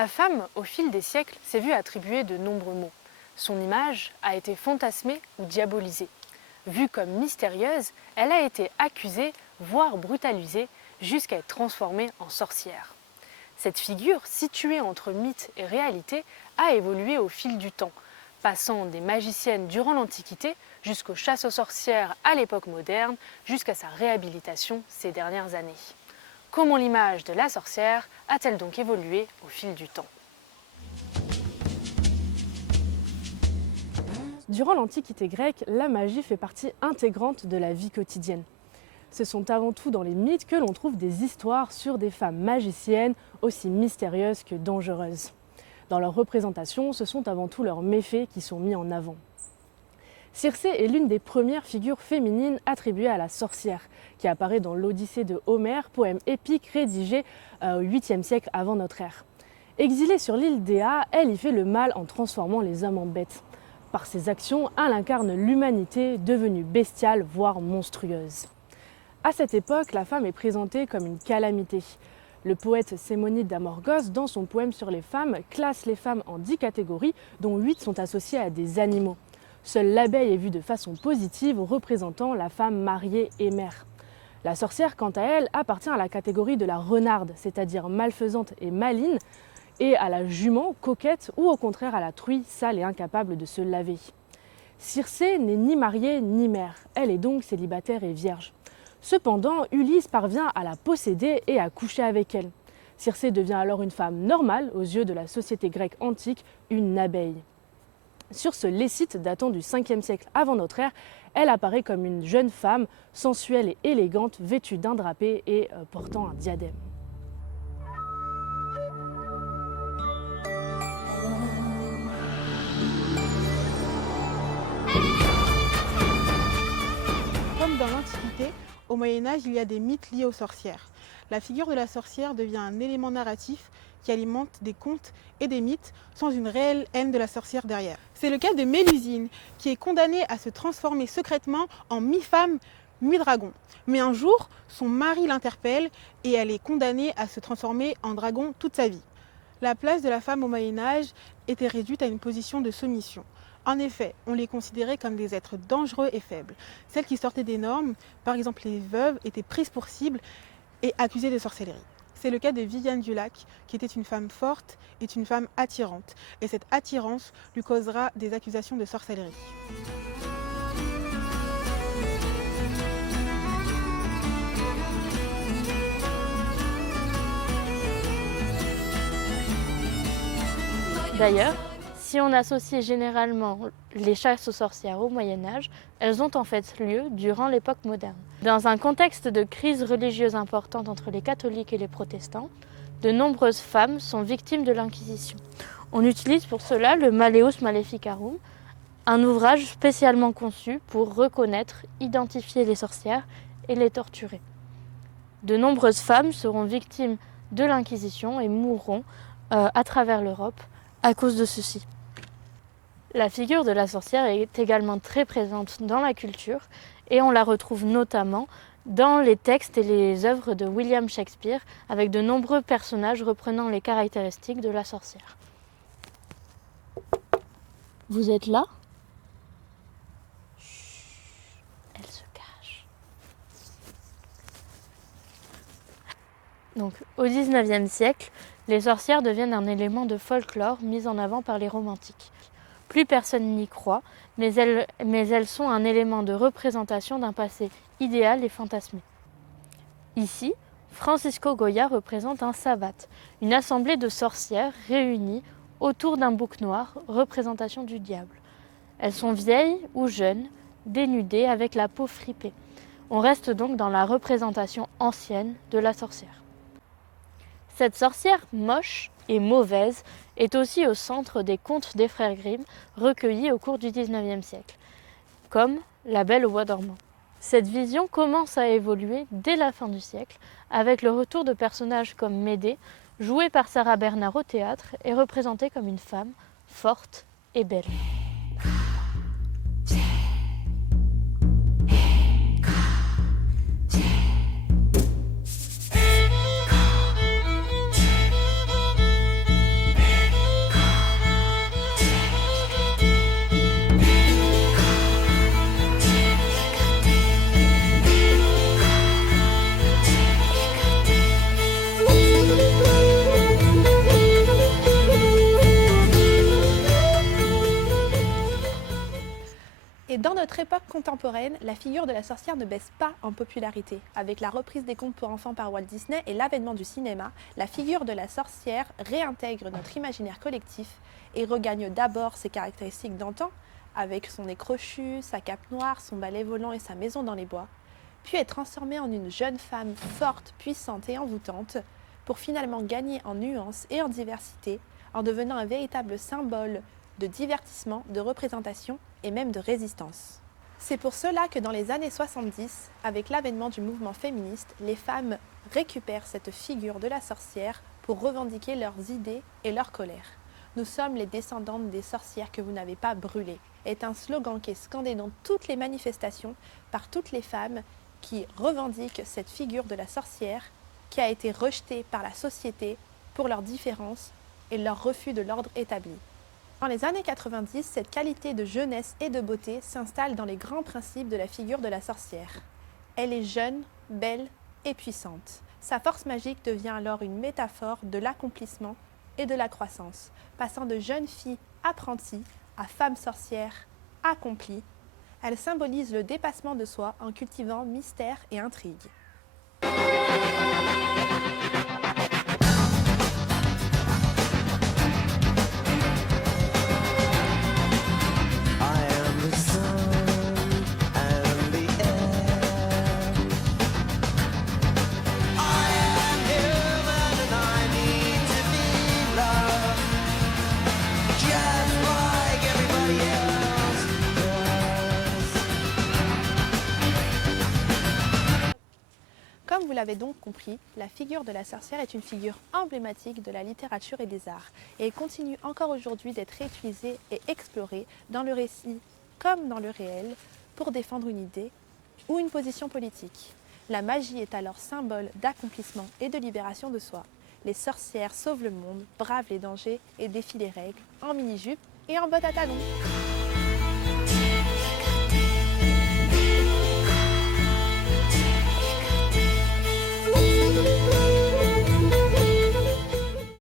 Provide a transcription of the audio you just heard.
La femme, au fil des siècles, s'est vue attribuer de nombreux maux. Son image a été fantasmée ou diabolisée. Vue comme mystérieuse, elle a été accusée, voire brutalisée, jusqu'à être transformée en sorcière. Cette figure, située entre mythe et réalité, a évolué au fil du temps, passant des magiciennes durant l'Antiquité jusqu'aux chasses aux sorcières à l'époque moderne, jusqu'à sa réhabilitation ces dernières années. Comment l'image de la sorcière a-t-elle donc évolué au fil du temps ? Durant l'Antiquité grecque, la magie fait partie intégrante de la vie quotidienne. Ce sont avant tout dans les mythes que l'on trouve des histoires sur des femmes magiciennes aussi mystérieuses que dangereuses. Dans leurs représentations, ce sont avant tout leurs méfaits qui sont mis en avant. Circé est l'une des premières figures féminines attribuées à la sorcière, qui apparaît dans l'Odyssée de Homère, poème épique rédigé au 8e siècle avant notre ère. Exilée sur l'île d'Éa, elle y fait le mal en transformant les hommes en bêtes. Par ses actions, elle incarne l'humanité devenue bestiale, voire monstrueuse. À cette époque, la femme est présentée comme une calamité. Le poète Sémonide d'Amorgos, dans son poème sur les femmes, classe les femmes en 10 catégories, dont 8 sont associées à des animaux. Seule l'abeille est vue de façon positive, représentant la femme mariée et mère. La sorcière, quant à elle, appartient à la catégorie de la renarde, c'est-à-dire malfaisante et maligne, et à la jument, coquette, ou au contraire à la truie, sale et incapable de se laver. Circé n'est ni mariée ni mère, elle est donc célibataire et vierge. Cependant, Ulysse parvient à la posséder et à coucher avec elle. Circé devient alors une femme normale aux yeux de la société grecque antique, une abeille. Sur ce lécite datant du 5e siècle avant notre ère, elle apparaît comme une jeune femme sensuelle et élégante, vêtue d'un drapé et portant un diadème. Comme dans l'Antiquité, au Moyen-Âge, il y a des mythes liés aux sorcières. La figure de la sorcière devient un élément narratif qui alimente des contes et des mythes sans une réelle haine de la sorcière derrière. C'est le cas de Mélusine, qui est condamnée à se transformer secrètement en mi-femme, mi-dragon. Mais un jour, son mari l'interpelle et elle est condamnée à se transformer en dragon toute sa vie. La place de la femme au Moyen-Âge était réduite à une position de soumission. En effet, on les considérait comme des êtres dangereux et faibles. Celles qui sortaient des normes, par exemple les veuves, étaient prises pour cible et accusées de sorcellerie. C'est le cas de Viviane du Lac, qui était une femme forte et une femme attirante. Et cette attirance lui causera des accusations de sorcellerie. D'ailleurs, si on associe généralement les chasses aux sorcières au Moyen-Âge, elles ont en fait lieu durant l'époque moderne. Dans un contexte de crise religieuse importante entre les catholiques et les protestants, de nombreuses femmes sont victimes de l'Inquisition. On utilise pour cela le Malleus Maleficarum, un ouvrage spécialement conçu pour reconnaître, identifier les sorcières et les torturer. De nombreuses femmes seront victimes de l'Inquisition et mourront à travers l'Europe à cause de ceci. La figure de la sorcière est également très présente dans la culture et on la retrouve notamment dans les textes et les œuvres de William Shakespeare avec de nombreux personnages reprenant les caractéristiques de la sorcière. Vous êtes là ? Chut, elle se cache. Donc, au XIXe siècle, les sorcières deviennent un élément de folklore mis en avant par les romantiques. Plus personne n'y croit, mais elles sont un élément de représentation d'un passé idéal et fantasmé. Ici, Francisco Goya représente un savate, une assemblée de sorcières réunies autour d'un bouc noir, représentation du diable. Elles sont vieilles ou jeunes, dénudées avec la peau fripée. On reste donc dans la représentation ancienne de la sorcière. Cette sorcière moche et mauvaise est aussi au centre des contes des frères Grimm recueillis au cours du XIXe siècle, comme La Belle au bois dormant. Cette vision commence à évoluer dès la fin du siècle, avec le retour de personnages comme Médée, jouée par Sarah Bernard au théâtre et représentée comme une femme forte et belle. dans notre époque contemporaine, la figure de la sorcière ne baisse pas en popularité. Avec la reprise des contes pour enfants par Walt Disney et l'avènement du cinéma, la figure de la sorcière réintègre notre imaginaire collectif et regagne d'abord ses caractéristiques d'antan, avec son nez crochu, sa cape noire, son balai volant et sa maison dans les bois, puis est transformée en une jeune femme forte, puissante et envoûtante, pour finalement gagner en nuances et en diversité, en devenant un véritable symbole de divertissement, de représentation et même de résistance. C'est pour cela que dans les années 70, avec l'avènement du mouvement féministe, les femmes récupèrent cette figure de la sorcière pour revendiquer leurs idées et leur colère. Nous sommes les descendantes des sorcières que vous n'avez pas brûlées est un slogan qui est scandé dans toutes les manifestations par toutes les femmes qui revendiquent cette figure de la sorcière qui a été rejetée par la société pour leurs différences et leur refus de l'ordre établi. Dans les années 90, cette qualité de jeunesse et de beauté s'installe dans les grands principes de la figure de la sorcière. Elle est jeune, belle et puissante. Sa force magique devient alors une métaphore de l'accomplissement et de la croissance, passant de jeune fille apprentie à femme sorcière accomplie. Elle symbolise le dépassement de soi en cultivant mystère et intrigue. Comme vous l'avez donc compris, la figure de la sorcière est une figure emblématique de la littérature et des arts et continue encore aujourd'hui d'être réutilisée et explorée dans le récit comme dans le réel pour défendre une idée ou une position politique. La magie est alors symbole d'accomplissement et de libération de soi. Les sorcières sauvent le monde, bravent les dangers et défient les règles en mini-jupe et en bottes à talons.